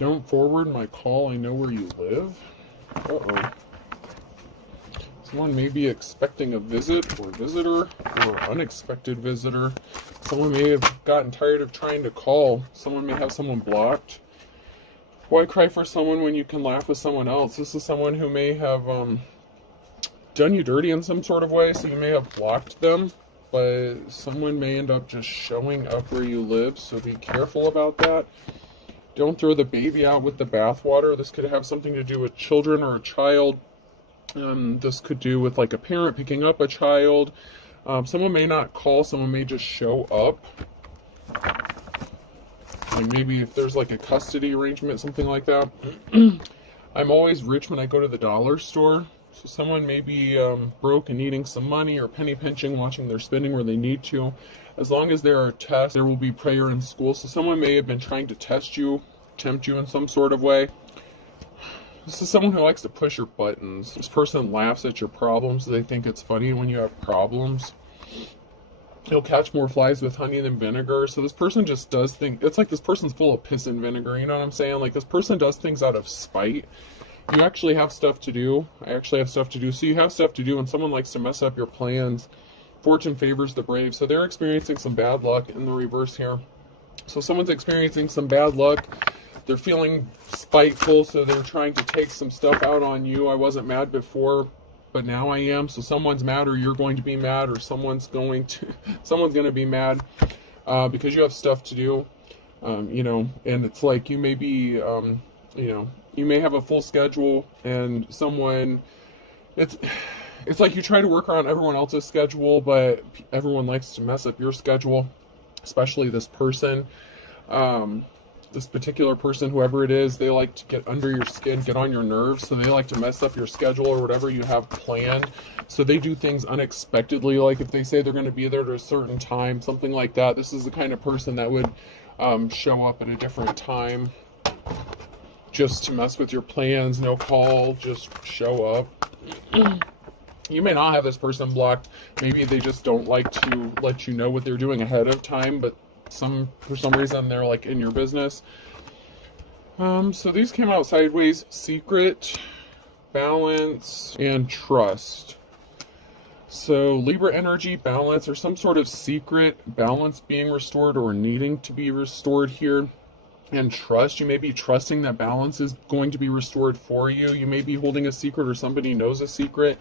Don't forward my call, I know where you live. Uh-oh. Someone may be expecting a visit or visitor or unexpected visitor. Someone may have gotten tired of trying to call. Someone may have someone blocked. Why cry for someone when you can laugh with someone else? This is someone who may have done you dirty in some sort of way, so you may have blocked them, but someone may end up just showing up where you live, so be careful about that. Don't throw the baby out with the bathwater. This could have something to do with children or a child. This could do with like a parent picking up a child. Someone may not call, someone may just show up. Like maybe if there's like a custody arrangement, something like that. I'm always rich when I go to the dollar store. So someone may be broke and needing some money, or penny pinching, watching their spending where they need to. As long as there are tests, there will be prayer in school. So someone may have been trying to test you, tempt you in some sort of way. This is someone who likes to push your buttons. This person laughs at your problems. They think it's funny when you have problems. You'll catch more flies with honey than vinegar. So this person just does things. It's like this person's full of piss and vinegar. You know what I'm saying? Like this person does things out of spite. You actually have stuff to do. I actually have stuff to do. So you have stuff to do, and someone likes to mess up your plans. Fortune favors the brave. So they're experiencing some bad luck in the reverse here. So someone's experiencing some bad luck. They're feeling spiteful, so they're trying to take some stuff out on you. I wasn't mad before, but now I am. So someone's mad, or you're going to be mad, or someone's going to be mad because you have stuff to do. You know, and it's like you may be, you know, you may have a full schedule, and someone, it's like you try to work around everyone else's schedule, but everyone likes to mess up your schedule, especially this person. This particular person, whoever it is, they like to get under your skin, get on your nerves, so they like to mess up your schedule or whatever you have planned. So they do things unexpectedly, like if they say they're going to be there at a certain time, something like that. This is the kind of person that would show up at a different time just to mess with your plans. No call, just show up. You may not have this person blocked. Maybe they just don't like to let you know what they're doing ahead of time, but for some reason they're like in your business. So these came out sideways: secret, balance, and trust. So Libra energy, balance, or some sort of secret, balance being restored or needing to be restored here. And trust, you may be trusting that balance is going to be restored for you. You may be holding a secret, or somebody knows a secret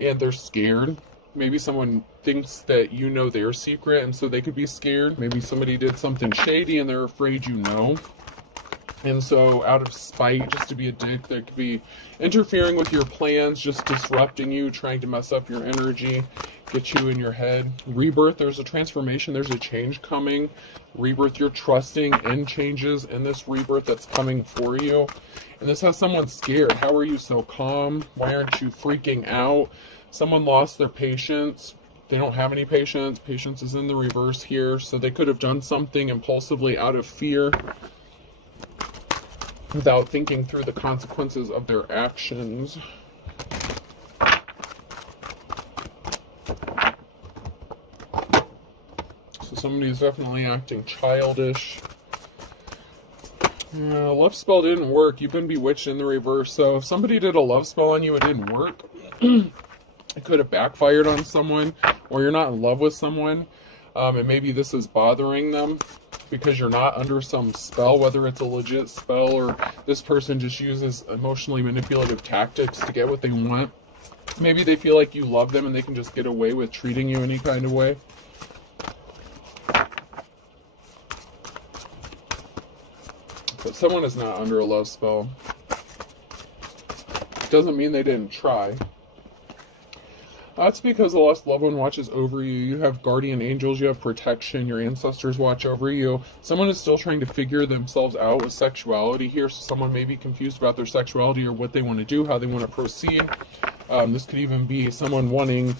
and they're scared. Maybe someone thinks that you know their secret, and so they could be scared. Maybe somebody did something shady and they're afraid you know. And so out of spite, just to be a dick, they could be interfering with your plans, just disrupting you, trying to mess up your energy, get you in your head. Rebirth, there's a transformation, there's a change coming. Rebirth, you're trusting in changes in this rebirth that's coming for you. And this has someone scared. How are you so calm? Why aren't you freaking out? Someone lost their patience. They don't have any patience. Patience is in the reverse here. So they could have done something impulsively out of fear without thinking through the consequences of their actions. So somebody is definitely acting childish. Love spell didn't work. You've been bewitched in the reverse. So if somebody did a love spell on you, it didn't work. It could have backfired on someone, or you're not in love with someone, and maybe this is bothering them because you're not under some spell, whether it's a legit spell or this person just uses emotionally manipulative tactics to get what they want. Maybe they feel like you love them and they can just get away with treating you any kind of way. But someone is not under a love spell. It doesn't mean they didn't try. That's because the lost loved one watches over you. You have guardian angels, you have protection, your ancestors watch over you. Someone is still trying to figure themselves out with sexuality here, so someone may be confused about their sexuality or what they want to do, how they want to proceed. This could even be someone wanting,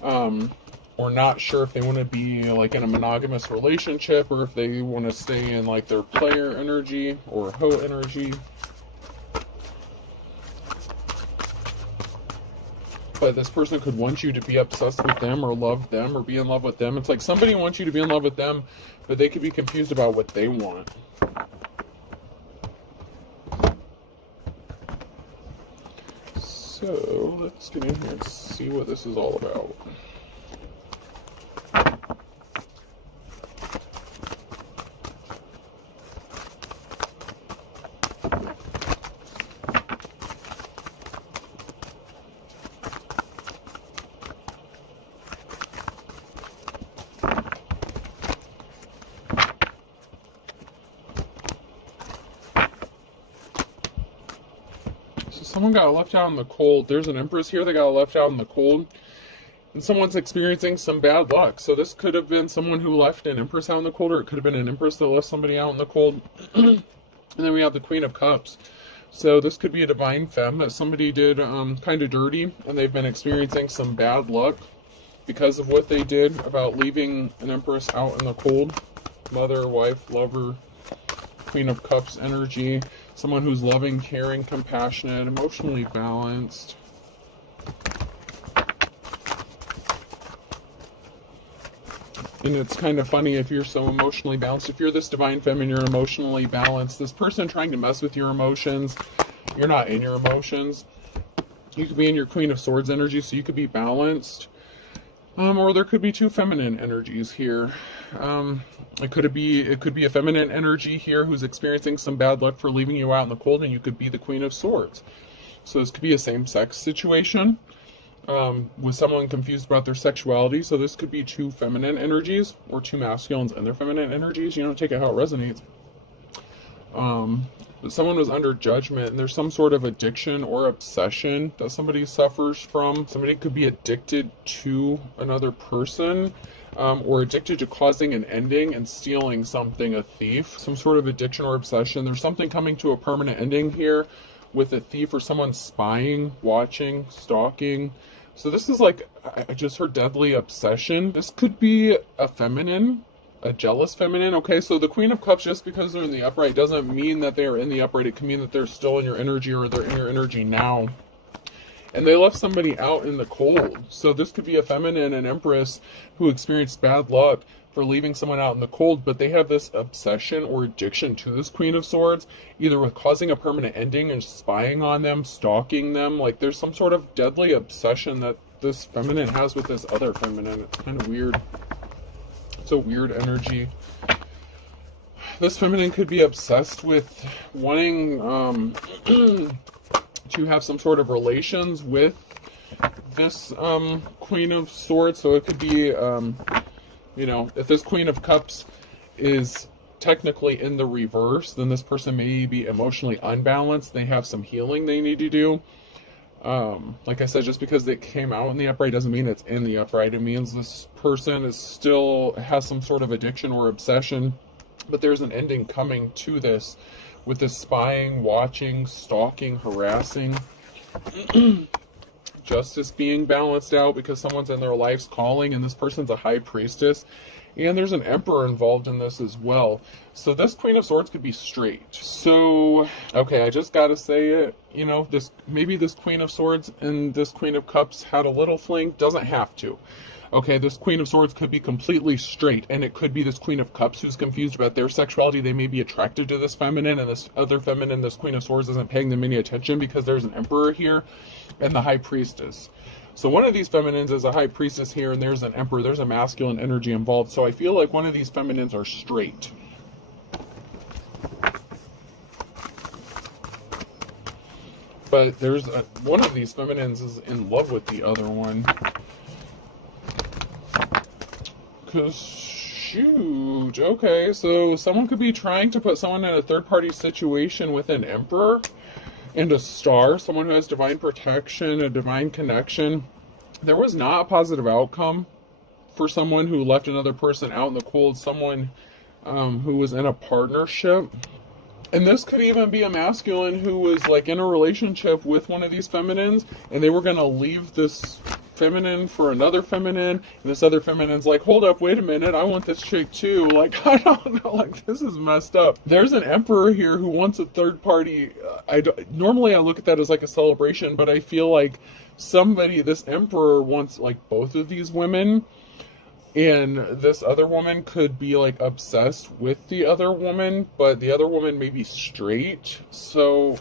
or not sure if they want to be like in a monogamous relationship, or if they want to stay in like their player energy or hoe energy. But this person could want you to be obsessed with them or love them or be in love with them. It's like somebody wants you to be in love with them, but they could be confused about what they want. So let's get in here and see what this is all about. Someone got left out in the cold. There's an Empress here that got left out in the cold. And someone's experiencing some bad luck. So this could have been someone who left an Empress out in the cold, or it could have been an Empress that left somebody out in the cold. And then we have the Queen of Cups. So this could be a divine femme that somebody did kind of dirty, and they've been experiencing some bad luck because of what they did about leaving an Empress out in the cold. Mother, wife, lover, Queen of Cups energy. Someone who's loving, caring, compassionate, emotionally balanced. And it's kind of funny if you're so emotionally balanced. If you're this divine feminine, you're emotionally balanced. This person trying to mess with your emotions, you're not in your emotions. You could be in your Queen of Swords energy, so you could be balanced. Or there could be two feminine energies here. It could be a feminine energy here who's experiencing some bad luck for leaving you out in the cold, and you could be the Queen of Swords. So this could be a same-sex situation with someone confused about their sexuality. So this could be two feminine energies or two masculines and their feminine energies. You know, take it how it resonates. But someone was under judgment, and there's some sort of addiction or obsession that somebody suffers from. Somebody could be addicted to another person, or addicted to causing an ending and stealing something, a thief. Some sort of addiction or obsession. There's something coming to a permanent ending here with a thief or someone spying, watching, stalking. So this is like, I just heard deadly obsession. This could be a feminine, a jealous feminine. Okay, so the Queen of Cups, just because they're in the upright doesn't mean that they are in the upright. It can mean that they're still in your energy, or they're in your energy now. And they left somebody out in the cold. So this could be a feminine, an Empress, who experienced bad luck for leaving someone out in the cold, but they have this obsession or addiction to this Queen of Swords, either with causing a permanent ending and spying on them, stalking them. Like there's some sort of deadly obsession that this feminine has with this other feminine. It's kind of weird. It's a weird energy. This feminine could be obsessed with wanting to have some sort of relations with this Queen of Swords. So it could be, you know, if this Queen of Cups is technically in the reverse, then this person may be emotionally unbalanced. They have some healing they need to do. Like I said, just because it came out in the upright doesn't mean it's in the upright. It means this person is still has some sort of addiction or obsession, but there's an ending coming to this with this spying, watching, stalking, harassing. Justice being balanced out because someone's in their life's calling, and this person's a high priestess, and there's an emperor involved in this as well. So this Queen of Swords could be straight. So okay, I just gotta say it, you know, maybe this Queen of Swords and this Queen of Cups had a little fling. Doesn't have to. Okay, this Queen of Swords could be completely straight, and it could be this Queen of Cups who's confused about their sexuality. They may be attracted to this feminine, and this other feminine, this Queen of Swords, isn't paying them any attention because there's an emperor here and the high priestess. So one of these feminines is a high priestess here, and there's an emperor. There's a masculine energy involved. So I feel like one of these feminines are straight. But there's one of these feminines is in love with the other one. Because, shoot, okay, so someone could be trying to put someone in a third-party situation with an emperor and a star, someone who has divine protection, a divine connection. There was not a positive outcome for someone who left another person out in the cold, someone who was in a partnership. And this could even be a masculine who was like in a relationship with one of these feminines, and they were going to leave this feminine for another feminine, and this other feminine's like, hold up, wait a minute, I want this chick too. Like, I don't know, like, this is messed up. There's an emperor here who wants a third party. Normally I look at that as like a celebration, but I feel like this emperor wants like both of these women, and this other woman could be like obsessed with the other woman, but the other woman may be straight. So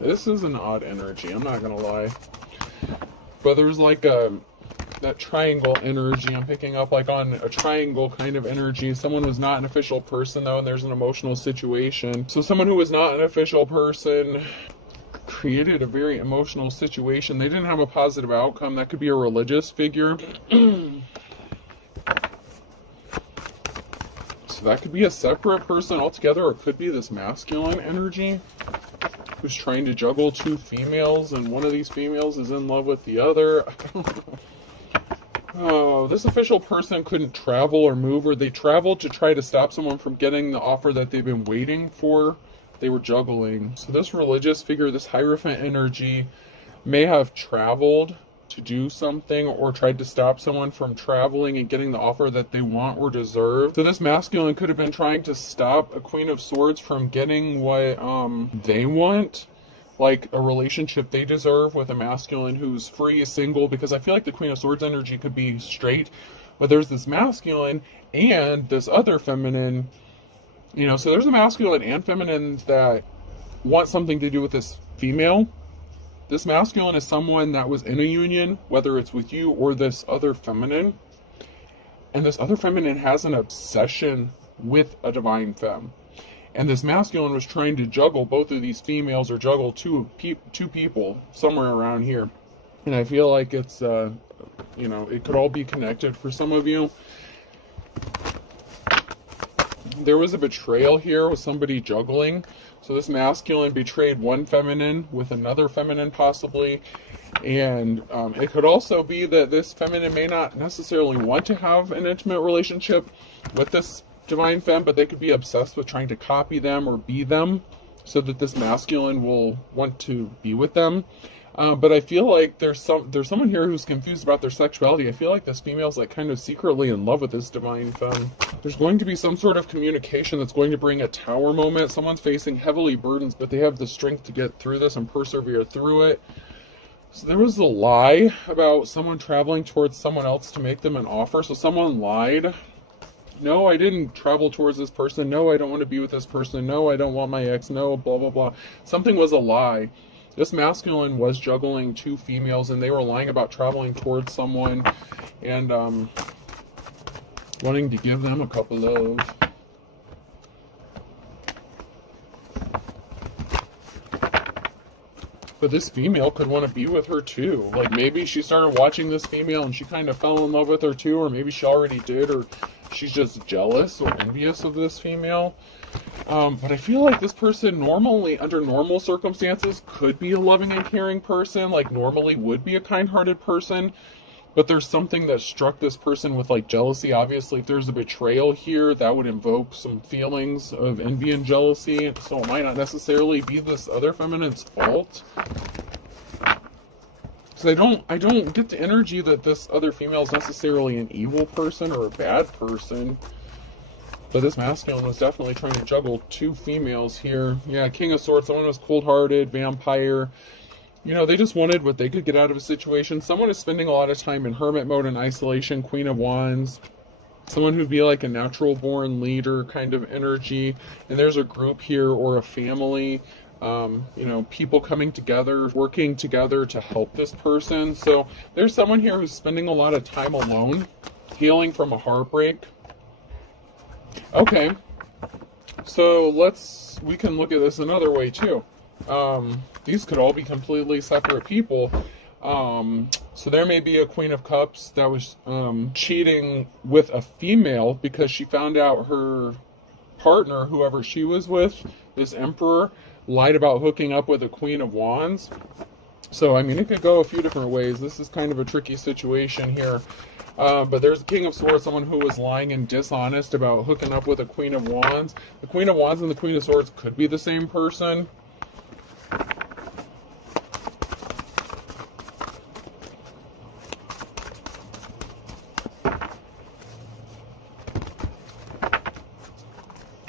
This is an odd energy, I'm not gonna lie. But there's like that triangle energy. I'm picking up like on a triangle kind of energy. Someone was not an official person though, and there's an emotional situation. So someone who was not an official person created a very emotional situation. They didn't have a positive outcome. That could be a religious figure. So that could be a separate person altogether, or it could be this masculine energy who's trying to juggle two females, and one of these females is in love with the other. I don't know. Oh, this official person couldn't travel or move, or they traveled to try to stop someone from getting the offer that they've been waiting for. They were juggling. So this religious figure, this Hierophant energy, may have traveled to do something or tried to stop someone from traveling and getting the offer that they want or deserve. So this masculine could have been trying to stop a Queen of Swords from getting what they want, like a relationship they deserve with a masculine who's free, single, because I feel like the Queen of Swords energy could be straight, but there's this masculine and this other feminine, you know, so there's a masculine and feminine that want something to do with this female. This masculine is someone that was in a union, whether it's with you or this other feminine. And this other feminine has an obsession with a divine femme. And this masculine was trying to juggle both of these females, or juggle two people somewhere around here. And I feel like it's, you know, it could all be connected for some of you. There was a betrayal here with somebody juggling. So this masculine betrayed one feminine with another feminine possibly. And it could also be that this feminine may not necessarily want to have an intimate relationship with this divine femme, but they could be obsessed with trying to copy them or be them, so that this masculine will want to be with them. But I feel like there's someone here who's confused about their sexuality. I feel like this female's like kind of secretly in love with this divine femme. There's going to be some sort of communication that's going to bring a tower moment. Someone's facing heavily burdens, but they have the strength to get through this and persevere through it. So there was a lie about someone traveling towards someone else to make them an offer. So someone lied. No, I didn't travel towards this person. No, I don't want to be with this person. No, I don't want my ex. No, blah, blah, blah. Something was a lie. This masculine was juggling two females, and they were lying about traveling towards someone and wanting to give them a couple of. But this female could want to be with her too. Like maybe she started watching this female and she kind of fell in love with her too, or maybe she already did, or she's just jealous or envious of this female. But I feel like this person normally, under normal circumstances, could be a loving and caring person, like normally would be a kind-hearted person. But there's something that struck this person with like jealousy. Obviously, if there's a betrayal here, that would invoke some feelings of envy and jealousy. So it might not necessarily be this other feminine's fault. Because I don't get the energy that this other female is necessarily an evil person or a bad person. But this masculine was definitely trying to juggle two females here. Yeah, King of Swords, someone was cold-hearted, vampire. You know, they just wanted what they could get out of a situation. Someone is spending a lot of time in hermit mode and isolation, Queen of Wands. Someone who'd be like a natural-born leader kind of energy. And there's a group here or a family. You know, people coming together, working together to help this person. So there's someone here who's spending a lot of time alone, healing from a heartbreak. Okay, so we can look at this another way too. These could all be completely separate people. So there may be a Queen of Cups that was cheating with a female because she found out her partner, whoever she was with, this Emperor, lied about hooking up with a Queen of Wands. So, I mean, it could go a few different ways. This is kind of a tricky situation here. But there's a King of Swords, someone who was lying and dishonest about hooking up with a Queen of Wands. The Queen of Wands and the Queen of Swords could be the same person.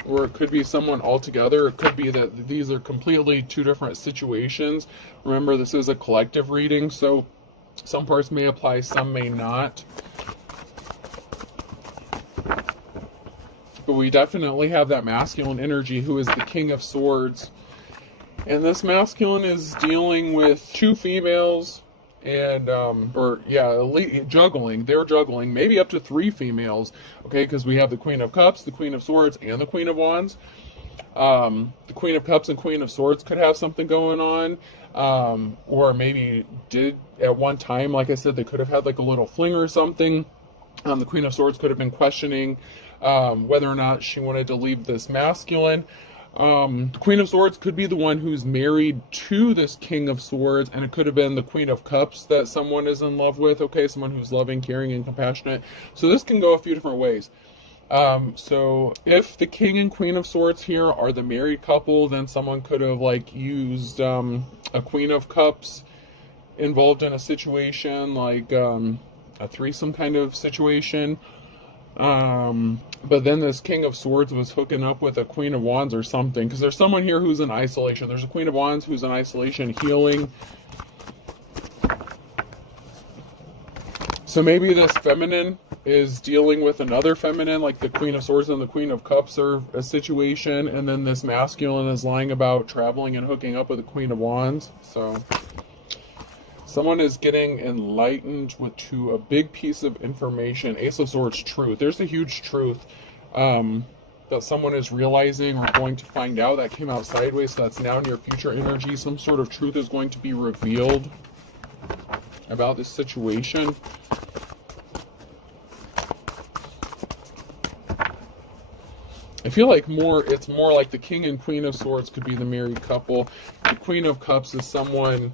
Or it could be someone altogether. It could be that these are completely two different situations. Remember, this is a collective reading, so some parts may apply, some may not. But we definitely have that masculine energy who is the King of Swords. And this masculine is dealing with two females and, juggling. They're juggling, maybe up to three females, okay, because we have the Queen of Cups, the Queen of Swords, and the Queen of Wands. The Queen of Cups and Queen of Swords could have something going on, or maybe did at one time, like I said, they could have had like a little fling or something. The Queen of Swords could have been questioning whether or not she wanted to leave this masculine. The Queen of Swords could be the one who's married to this King of Swords, and it could have been the Queen of Cups that someone is in love with, okay, someone who's loving, caring, and compassionate. So this can go a few different ways. So if the King and Queen of Swords here are the married couple, then someone could have like used a Queen of Cups involved in a situation like a threesome kind of situation. But then this King of Swords was hooking up with a Queen of Wands or something, because there's someone here who's in isolation. There's a Queen of Wands who's in isolation healing. So maybe this feminine is dealing with another feminine, like the Queen of Swords and the Queen of Cups are a situation, and then this masculine is lying about traveling and hooking up with the Queen of Wands. So someone is getting enlightened to a big piece of information. Ace of Swords, truth. There's a huge truth that someone is realizing or going to find out that came out sideways. So that's now in your future energy. Some sort of truth is going to be revealed about this situation. I feel like it's more like the King and Queen of Swords could be the married couple. The Queen of Cups is someone,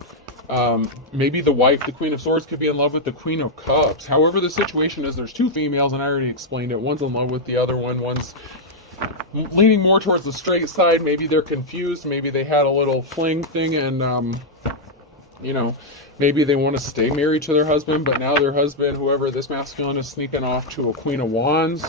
maybe the wife, the Queen of Swords could be in love with the Queen of Cups. However the situation is, there's two females, and I already explained it. One's in love with the other one. One's leaning more towards the straight side. Maybe they're confused. Maybe they had a little fling thing, and, maybe they want to stay married to their husband, but now their husband, whoever this masculine is, sneaking off to a Queen of Wands.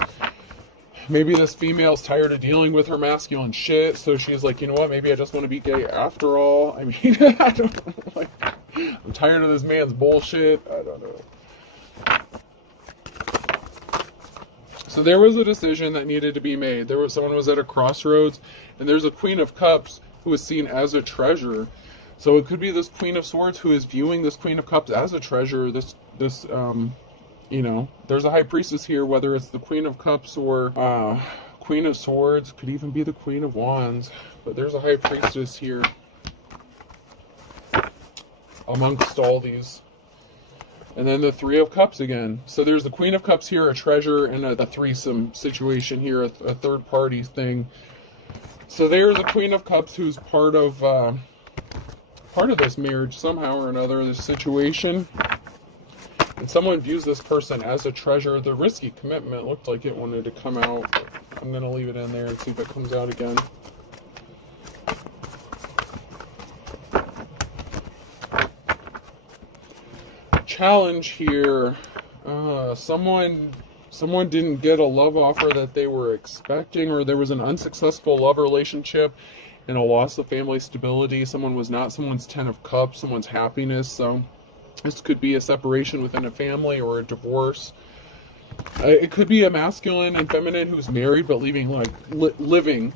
Maybe this female's tired of dealing with her masculine shit, so she's like, you know what, maybe I just want to be gay after all. I mean, I don't know, like, I'm tired of this man's bullshit. I don't know. So there was a decision that needed to be made. Someone was at a crossroads, and there's a Queen of Cups who is seen as a treasure. So it could be this Queen of Swords who is viewing this Queen of Cups as a treasure. There's a High Priestess here, whether it's the Queen of Cups or Queen of Swords, could even be the Queen of Wands, but there's a High Priestess here amongst all these. And then the Three of Cups again. So there's the Queen of Cups here, a treasure, and a threesome situation here, a third party thing. So there's a Queen of Cups who's part of this marriage somehow or another, this situation. And someone views this person as a treasure. The risky commitment looked like it wanted to come out. I'm going to leave it in there and see if it comes out again. Challenge here. Someone didn't get a love offer that they were expecting, or there was an unsuccessful love relationship and a loss of family stability. Someone was not someone's 10 of Cups, someone's happiness. So this could be a separation within a family or a divorce. It could be a masculine and feminine who's married but living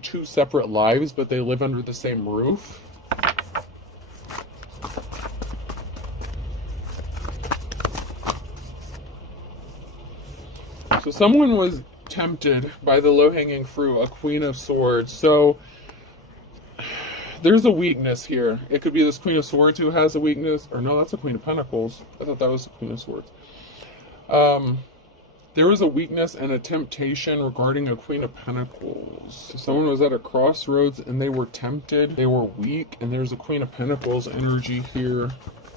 two separate lives, but they live under the same roof. So someone was tempted by the low-hanging fruit, a Queen of Swords. So there's a weakness here. It could be this Queen of Swords who has a weakness. Or no, that's a Queen of Pentacles. I thought that was the Queen of Swords. There was a weakness and a temptation regarding a Queen of Pentacles. So someone was at a crossroads and they were tempted. They were weak. And there's a Queen of Pentacles energy here.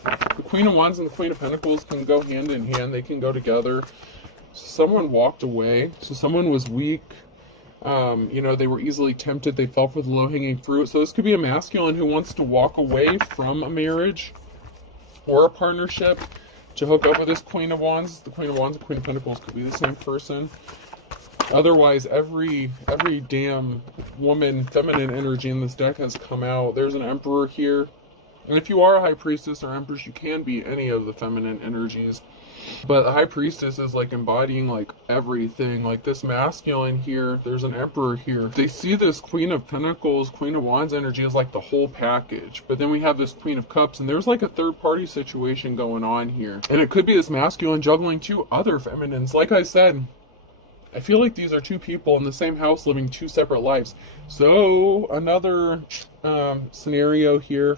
The Queen of Wands and the Queen of Pentacles can go hand in hand. They can go together. Someone walked away. So someone was weak. They were easily tempted. They fell for the low-hanging fruit. So this could be a masculine who wants to walk away from a marriage or a partnership to hook up with this Queen of Wands. The Queen of Wands and Queen of Pentacles could be the same person. Otherwise, every damn woman, feminine energy in this deck has come out. There's an Emperor here. And if you are a high priestess or empress, you can be any of the feminine energies. But the high priestess is like embodying like everything. Like this masculine here, there's an emperor here. They see this queen of pentacles, queen of wands energy as like the whole package. But then we have this queen of cups, and there's like a third party situation going on here. And it could be this masculine juggling two other feminines. Like I said, I feel like these are two people in the same house living two separate lives. So another scenario here,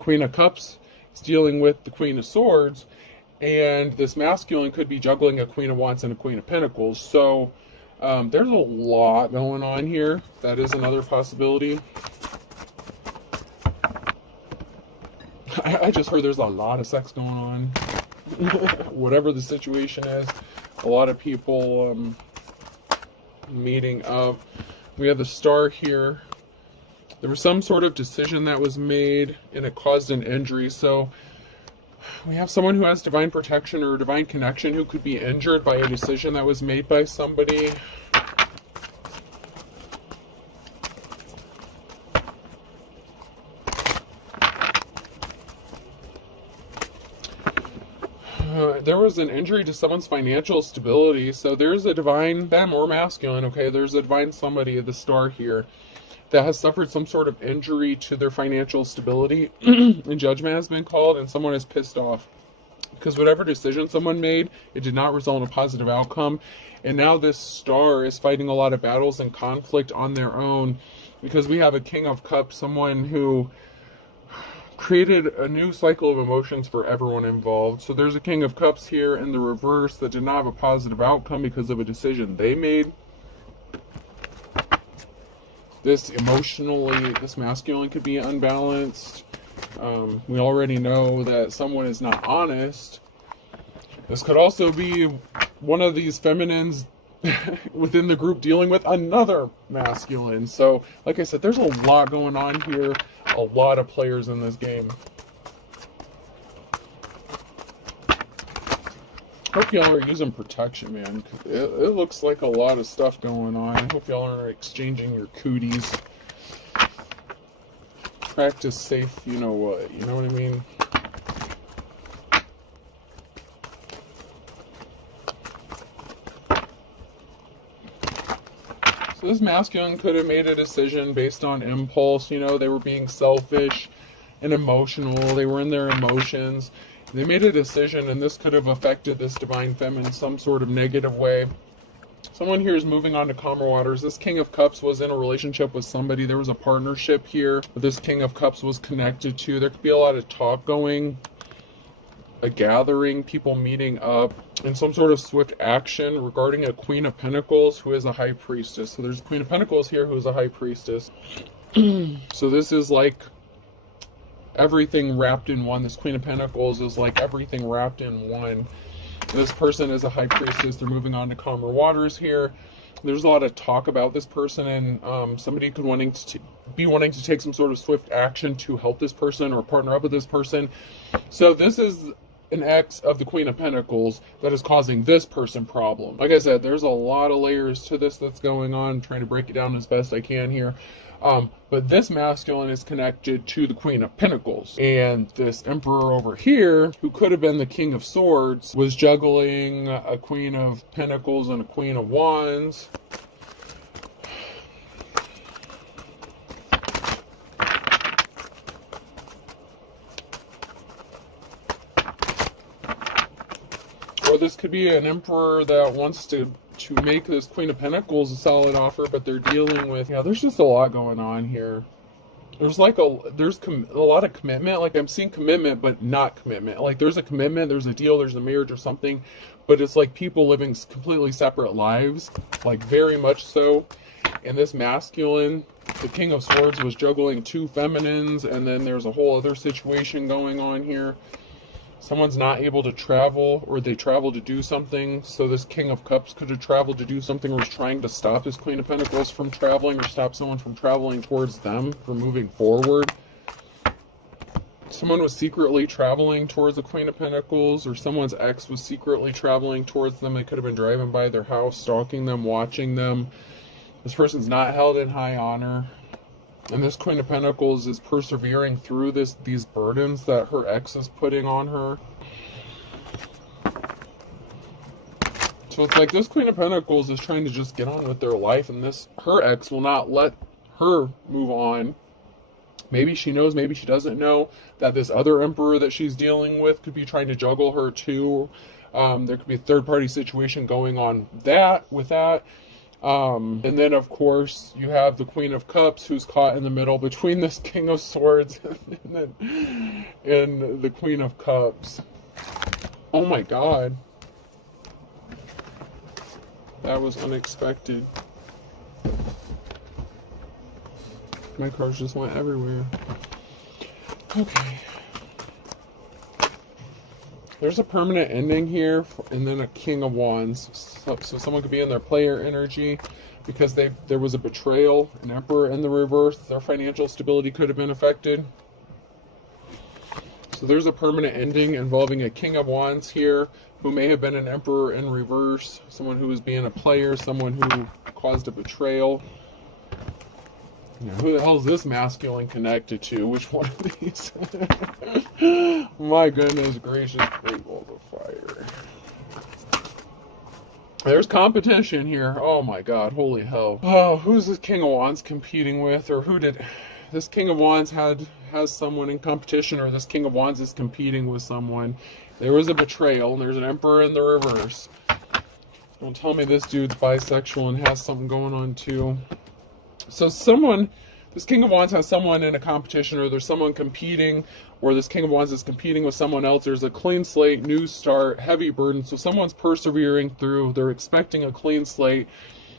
Queen of Cups is dealing with the Queen of Swords, and this masculine could be juggling a Queen of Wands and a Queen of Pentacles. So there's a lot going on here. That is another possibility. I just heard there's a lot of sex going on. Whatever the situation is, a lot of people meeting up. We have the Star here. There was some sort of decision that was made and it caused an injury. So we have someone who has divine protection or divine connection who could be injured by a decision that was made by somebody. There was an injury to someone's financial stability. So there's a divine femme or masculine, okay? There's a divine somebody, the Star here, that has suffered some sort of injury to their financial stability. And judgment has been called, and someone is pissed off because whatever decision someone made, it did not result in a positive outcome. And now this Star is fighting a lot of battles and conflict on their own, because we have a King of Cups, someone who created a new cycle of emotions for everyone involved. So there's a King of Cups here in the reverse that did not have a positive outcome because of a decision they made. This emotionally, this masculine could be unbalanced. We already know that someone is not honest. This could also be one of these feminines within the group dealing with another masculine. So, like I said, there's a lot going on here. A lot of players in this game. Hope y'all are using protection, man. It looks like a lot of stuff going on. I hope y'all are exchanging your cooties. Practice safe, you know what? You know what I mean? So this masculine could have made a decision based on impulse. You know, they were being selfish and emotional. They were in their emotions. They made a decision, and this could have affected this divine feminine in some sort of negative way. Someone here is moving on to calmer waters. This King of Cups was in a relationship with somebody. There was a partnership here that this King of Cups was connected to. There could be a lot of talk going, a gathering, people meeting up, and some sort of swift action regarding a Queen of Pentacles who is a High Priestess. So there's a Queen of Pentacles here who is a High Priestess. So this is like everything wrapped in one. This Queen of Pentacles is like everything wrapped in one. This person is a High Priestess. They're moving on to calmer waters here. There's a lot of talk about this person, and somebody could be wanting to take some sort of swift action to help this person or partner up with this person. So this is an ex of the Queen of Pentacles that is causing this person problem. Like I said, there's a lot of layers to this that's going on. I'm trying to break it down as best I can here. But this masculine is connected to the Queen of Pentacles. And this Emperor over here, who could have been the King of Swords, was juggling a Queen of Pentacles and a Queen of Wands. Or this could be an Emperor that wants to make this Queen of Pentacles a solid offer, but they're dealing with, there's just a lot going on here. There's like a lot of commitment. Like I'm seeing commitment, but not commitment. Like there's a commitment, there's a deal, there's a marriage or something, but it's like people living completely separate lives, like very much so. And this masculine, the King of Swords, was juggling two feminines, and then there's a whole other situation going on here. Someone's not able to travel, or they travel to do something. So this King of Cups could have traveled to do something, or was trying to stop this Queen of Pentacles from traveling, or stop someone from traveling towards them, from moving forward. Someone was secretly traveling towards the Queen of Pentacles, or someone's ex was secretly traveling towards them. They could have been driving by their house, stalking them, watching them. This person's not held in high honor. And this Queen of Pentacles is persevering through these burdens that her ex is putting on her. So it's like this Queen of Pentacles is trying to just get on with their life, and her ex will not let her move on. Maybe she knows, maybe she doesn't know that this other emperor that she's dealing with could be trying to juggle her too. There could be a third-party situation going on with that. And then, of course, you have the Queen of Cups, who's caught in the middle between this King of Swords and the Queen of Cups. Oh my God. That was unexpected. My cards just went everywhere. Okay. There's a permanent ending here, and then a King of Wands. So someone could be in their player energy because there was a betrayal, an Emperor in the reverse. Their financial stability could have been affected. So there's a permanent ending involving a King of Wands here, who may have been an Emperor in reverse, someone who was being a player, someone who caused a betrayal. Yeah, who the hell is this masculine connected to? Which one of these? My goodness gracious, great balls of fire. There's competition here. Oh my God, holy hell. Oh, who's this King of Wands competing with? Or who did this King of Wands has someone in competition, or this King of Wands is competing with someone? There was a betrayal, and there's an Emperor in the reverse. Don't tell me this dude's bisexual and has something going on too. So this King of Wands has someone in a competition, or there's someone competing, or this King of Wands is competing with someone else. There's a clean slate, new start, heavy burden. So someone's persevering through. They're expecting a clean slate.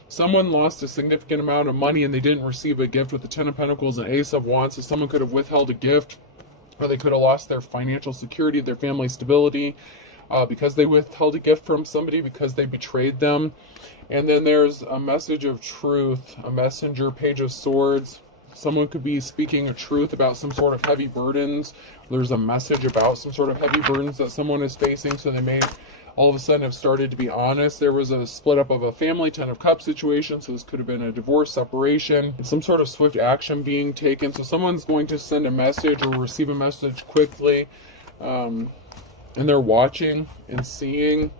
Someone lost a significant amount of money and they didn't receive a gift with the Ten of Pentacles and Ace of Wands. So someone could have withheld a gift, or they could have lost their financial security, their family stability, because they withheld a gift from somebody, because they betrayed them. And then there's a message of truth, a messenger, Page of Swords. Someone could be speaking a truth about some sort of heavy burdens. There's a message about some sort of heavy burdens that someone is facing, so they may all of a sudden have started to be honest. There was a split up of a family, Ten of Cups situation, so this could have been a divorce, separation, and some sort of swift action being taken. So someone's going to send a message or receive a message quickly, and they're watching and seeing.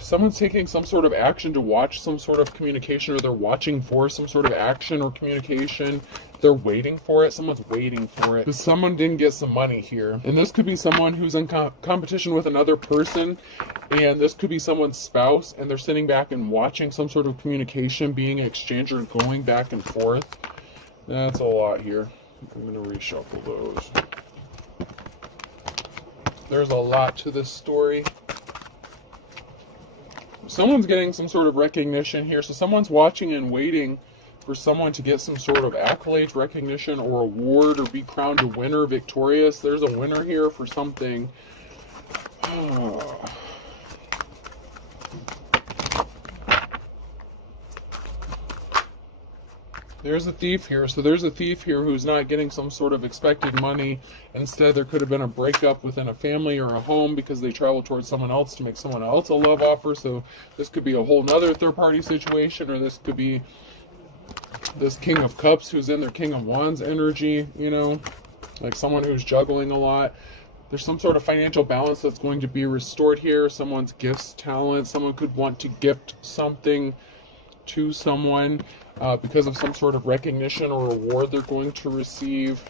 Someone's taking some sort of action to watch some sort of communication, or they're watching for some sort of action or communication. They're waiting for it. Someone's waiting for it. Because someone didn't get some money here. And this could be someone who's in competition with another person. And this could be someone's spouse. And they're sitting back and watching some sort of communication being exchanged or going back and forth. That's a lot here. I'm going to reshuffle those. There's a lot to this story. Someone's getting some sort of recognition here. So someone's watching and waiting for someone to get some sort of accolades, recognition, or award, or be crowned a winner, victorious. There's a winner here for something. There's a thief here. So there's a thief here who's not getting some sort of expected money. Instead, there could have been a breakup within a family or a home because they traveled towards someone else to make someone else a love offer. So this could be a whole nother third-party situation, or this could be this King of Cups who's in their King of Wands energy, you know, like someone who's juggling a lot. There's some sort of financial balance that's going to be restored here. Someone's gifts, talent. Someone could want to gift something to someone because of some sort of recognition or reward they're going to receive.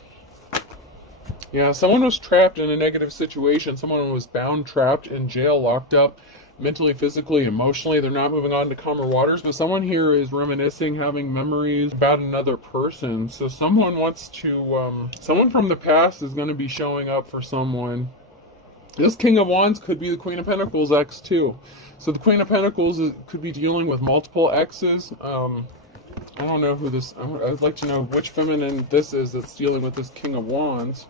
Yeah, someone was trapped in a negative situation. Someone was bound, trapped, in jail, locked up, mentally, physically, emotionally. They're not moving on to calmer waters, but someone here is reminiscing, having memories about another person. So someone wants to, someone from the past is going to be showing up for someone. This King of Wands could be the Queen of Pentacles ex too. So the Queen of Pentacles could be dealing with multiple exes. I don't know who this, I'd like to know which feminine this is that's dealing with this King of Wands.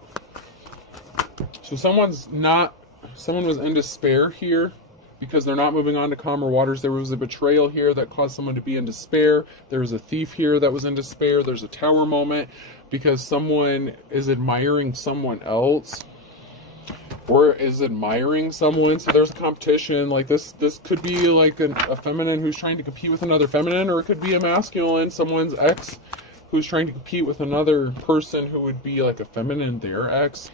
So someone was in despair here because they're not moving on to calmer waters. There was a betrayal here that caused someone to be in despair. There was a thief here that was in despair. There's a tower moment because someone is admiring someone else, or is admiring someone. So there's a competition. Like this could be like a feminine who's trying to compete with another feminine, or it could be a masculine, someone's ex who's trying to compete with another person who would be like a feminine, their ex.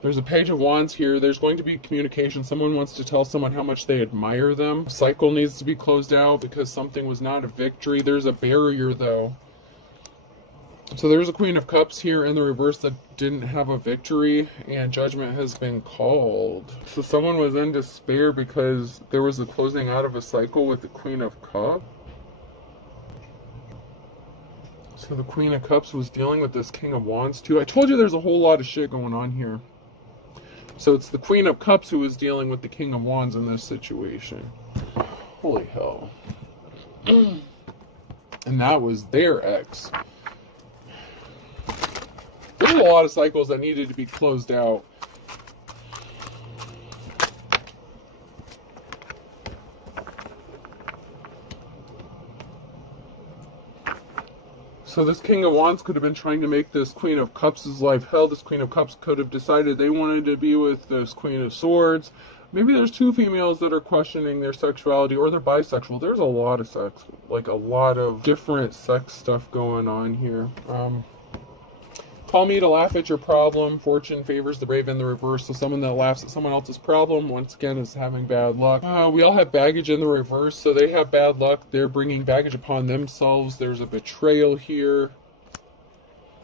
There's a Page of Wands here. There's going to be communication. Someone wants to tell someone how much they admire them. Cycle needs to be closed out because something was not a victory. There's a barrier though. So there's a Queen of Cups here in the reverse that didn't have a victory, and judgment has been called. So someone was in despair because there was a closing out of a cycle with the Queen of Cups. So the Queen of Cups was dealing with this King of Wands too. I told you there's a whole lot of shit going on here. So it's the Queen of Cups who was dealing with the King of Wands in this situation. Holy hell. And that was their ex. There's a lot of cycles that needed to be closed out. So this King of Wands could have been trying to make this Queen of Cups' life hell. This Queen of Cups could have decided they wanted to be with this Queen of Swords. Maybe there's two females that are questioning their sexuality, or they're bisexual. There's a lot of sex, like a lot of different sex stuff going on here. Call me to laugh at your problem. Fortune favors the brave in the reverse. So someone that laughs at someone else's problem, once again, is having bad luck. We all have baggage in the reverse, so they have bad luck. They're bringing baggage upon themselves. There's a betrayal here.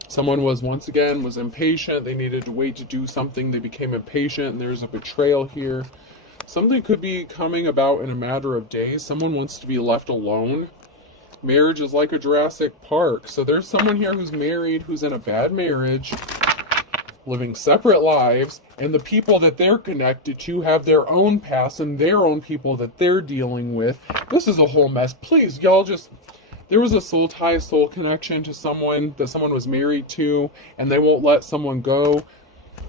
Someone was, once again, was impatient. They needed to wait to do something. They became impatient, and there's a betrayal here. Something could be coming about in a matter of days. Someone wants to be left alone. Marriage is like a Jurassic Park. So there's someone here who's married, who's in a bad marriage, living separate lives, and the people that they're connected to have their own past and their own people that they're dealing with. This is a whole mess. Please, y'all just... There was a soul tie, soul connection to someone that someone was married to, and they won't let someone go.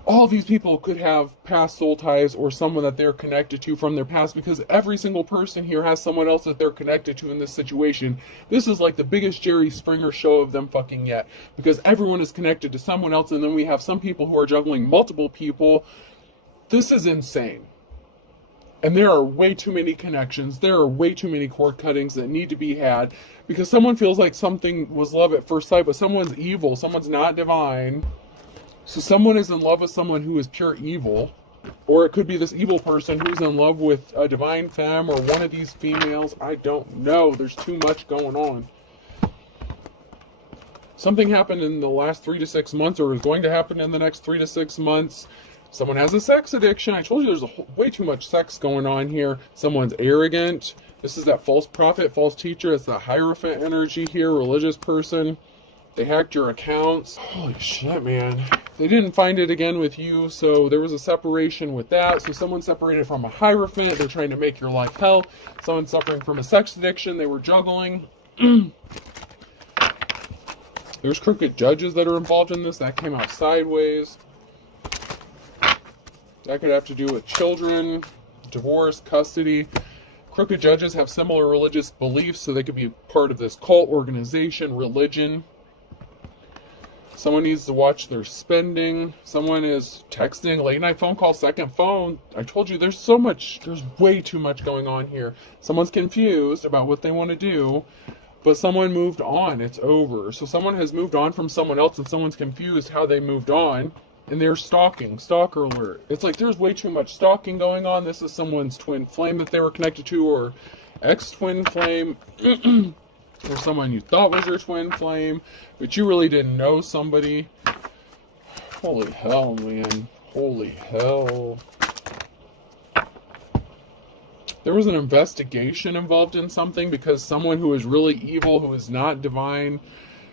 All these people could have past soul ties or someone that they're connected to from their past, because every single person here has someone else that they're connected to in this situation. This is like the biggest Jerry Springer show of them fucking yet, because everyone is connected to someone else, and then we have some people who are juggling multiple people. This is insane. And there are way too many connections. There are way too many cord cuttings that need to be had, because someone feels like something was love at first sight, but someone's evil. Someone's not divine. So someone is in love with someone who is pure evil, or it could be this evil person who's in love with a divine femme or one of these females. I don't know. There's too much going on. Something happened in the last 3 to 6 months, or is going to happen in the next 3 to 6 months. Someone has a sex addiction. I told you there's way too much sex going on here. Someone's arrogant. This is that false prophet, false teacher. It's the Hierophant energy here, religious person. They hacked your accounts. Holy shit, man. They didn't find it again with you, so there was a separation with that. So someone separated from a Hierophant. They're trying to make your life hell. Someone suffering from a sex addiction. They were juggling. There's crooked judges that are involved in this. That came out sideways. That could have to do with children, divorce, custody. Crooked judges have similar religious beliefs, so they could be part of this cult, organization, religion. Someone needs to watch their spending. Someone is texting, late night phone call, second phone. I told you there's so much, there's way too much going on here. Someone's confused about what they want to do, but someone moved on. It's over. So someone has moved on from someone else, and someone's confused how they moved on. And they're stalking. Stalker alert. It's like there's way too much stalking going on. This is someone's twin flame that they were connected to, or ex-twin flame. Or someone you thought was your twin flame, but you really didn't know somebody. Holy hell, man. Holy hell. There was an investigation involved in something, because someone who is really evil, who is not divine,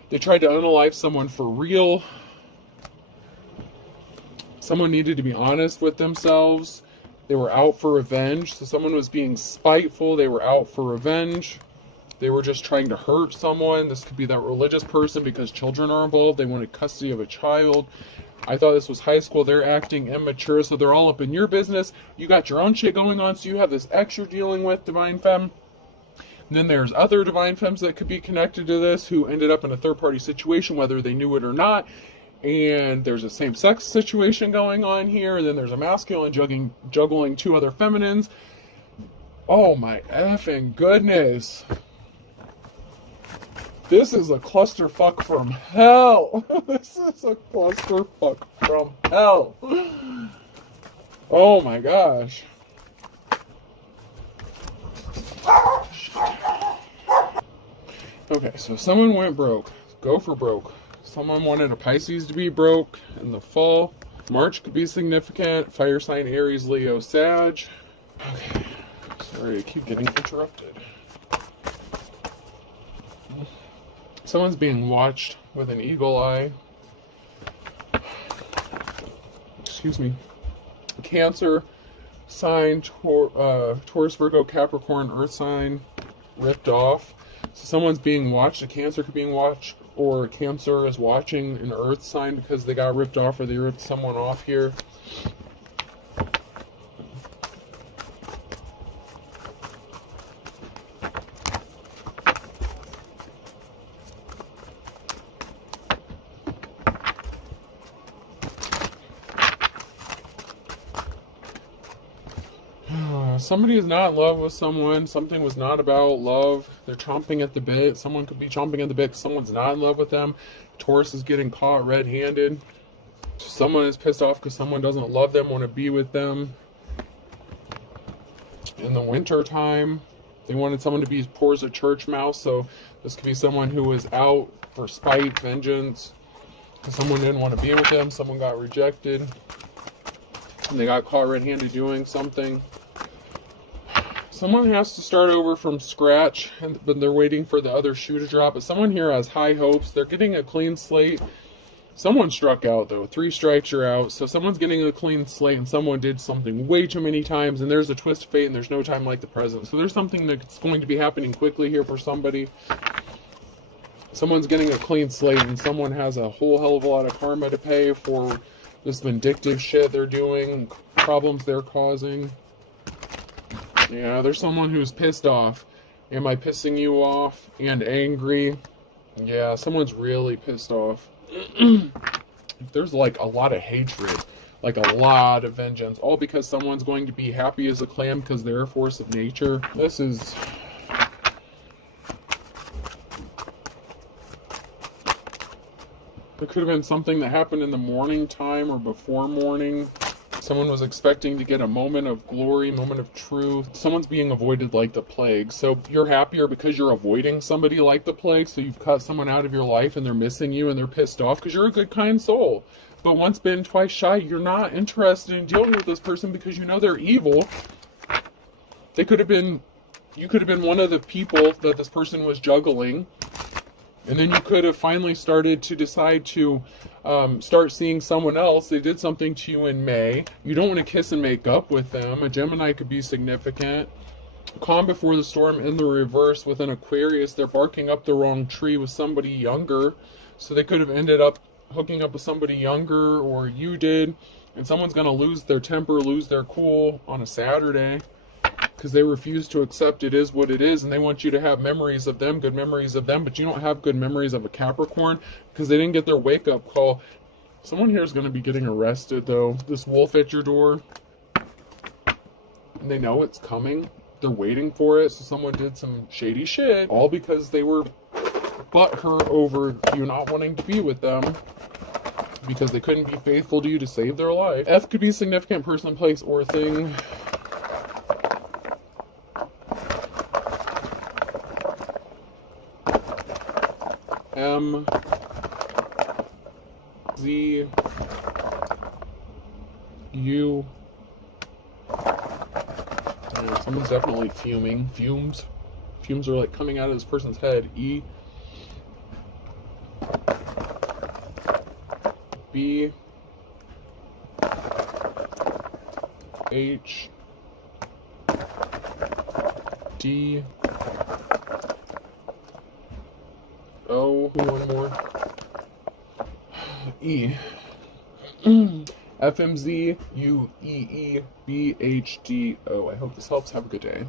they tried to unalive someone for real. Someone needed to be honest with themselves. They were out for revenge. So someone was being spiteful. They were out for revenge. They were just trying to hurt someone. This could be that religious person, because children are involved. They wanted custody of a child. I thought this was high school. They're acting immature, so they're all up in your business. You got your own shit going on, so you have this ex you're dealing with, divine femme. And then there's other divine femmes that could be connected to this, who ended up in a third-party situation, whether they knew it or not. And there's a same-sex situation going on here. And then there's a masculine juggling two other feminines. Oh my effing goodness. This is a clusterfuck from hell. This is a clusterfuck from hell. Oh my gosh. Okay, so someone went broke. Go for broke. Someone wanted a Pisces to be broke in the fall. March could be significant. Fire sign Aries, Leo, Sag. Okay. Sorry, I keep getting interrupted. Someone's being watched with an eagle eye. Excuse me. Cancer sign, Taurus, Virgo, Capricorn, Earth sign, ripped off. So someone's being watched. A Cancer could be being watched, or Cancer is watching an Earth sign because they got ripped off or they ripped someone off here. Somebody is not in love with someone. Something was not about love. They're chomping at the bit. Someone could be chomping at the bit because someone's not in love with them. Taurus is getting caught red-handed. Someone is pissed off because someone doesn't love them, want to be with them. In the winter time, they wanted someone to be poor as a church mouse. So this could be someone who was out for spite, vengeance, because someone didn't want to be with them. Someone got rejected. And they got caught red-handed doing something. Someone has to start over from scratch, but they're waiting for the other shoe to drop. But someone here has high hopes. They're getting a clean slate. Someone struck out, though. 3 strikes, you're out. So someone's getting a clean slate, and someone did something way too many times, and there's a twist of fate, and there's no time like the present. So there's something that's going to be happening quickly here for somebody. Someone's getting a clean slate, and someone has a whole hell of a lot of karma to pay for this vindictive shit they're doing, problems they're causing. Yeah, there's someone who's pissed off. Am I pissing you off? And angry. Yeah, someone's really pissed off. There's like a lot of hatred. Like a lot of vengeance. All because someone's going to be happy as a clam because they're a force of nature. This is... It could have been something that happened in the morning time or before morning. Someone was expecting to get a moment of glory, moment of truth. Someone's being avoided like the plague. So you're happier because you're avoiding somebody like the plague. So you've cut someone out of your life and they're missing you and they're pissed off because you're a good, kind soul. But once bitten, twice shy, you're not interested in dealing with this person because you know they're evil. They could have been, you could have been one of the people that this person was juggling. And then you could have finally started to decide to start seeing someone else. They did something to you in May. You don't want to kiss and make up with them. A Gemini could be significant. Calm before the storm in the reverse with an Aquarius. They're barking up the wrong tree with somebody younger. So they could have ended up hooking up with somebody younger, or you did. And someone's going to lose their temper, lose their cool on a Saturday. Because they refuse to accept it is what it is, and they want you to have memories of them, good memories of them, but you don't have good memories of a Capricorn because they didn't get their wake-up call. Someone here is going to be getting arrested, though. This wolf at your door, and they know it's coming. They're waiting for it, so someone did some shady shit, all because they were butthurt over you not wanting to be with them because they couldn't be faithful to you to save their life. F could be significant person, place, or thing. M, Z, U. Yeah, someone's definitely fuming. Fumes. Fumes are like coming out of this person's head. E, B, H, D, O, one more. E. FMZ, U, E, E, B, H, D, O. I hope this helps. Have a good day.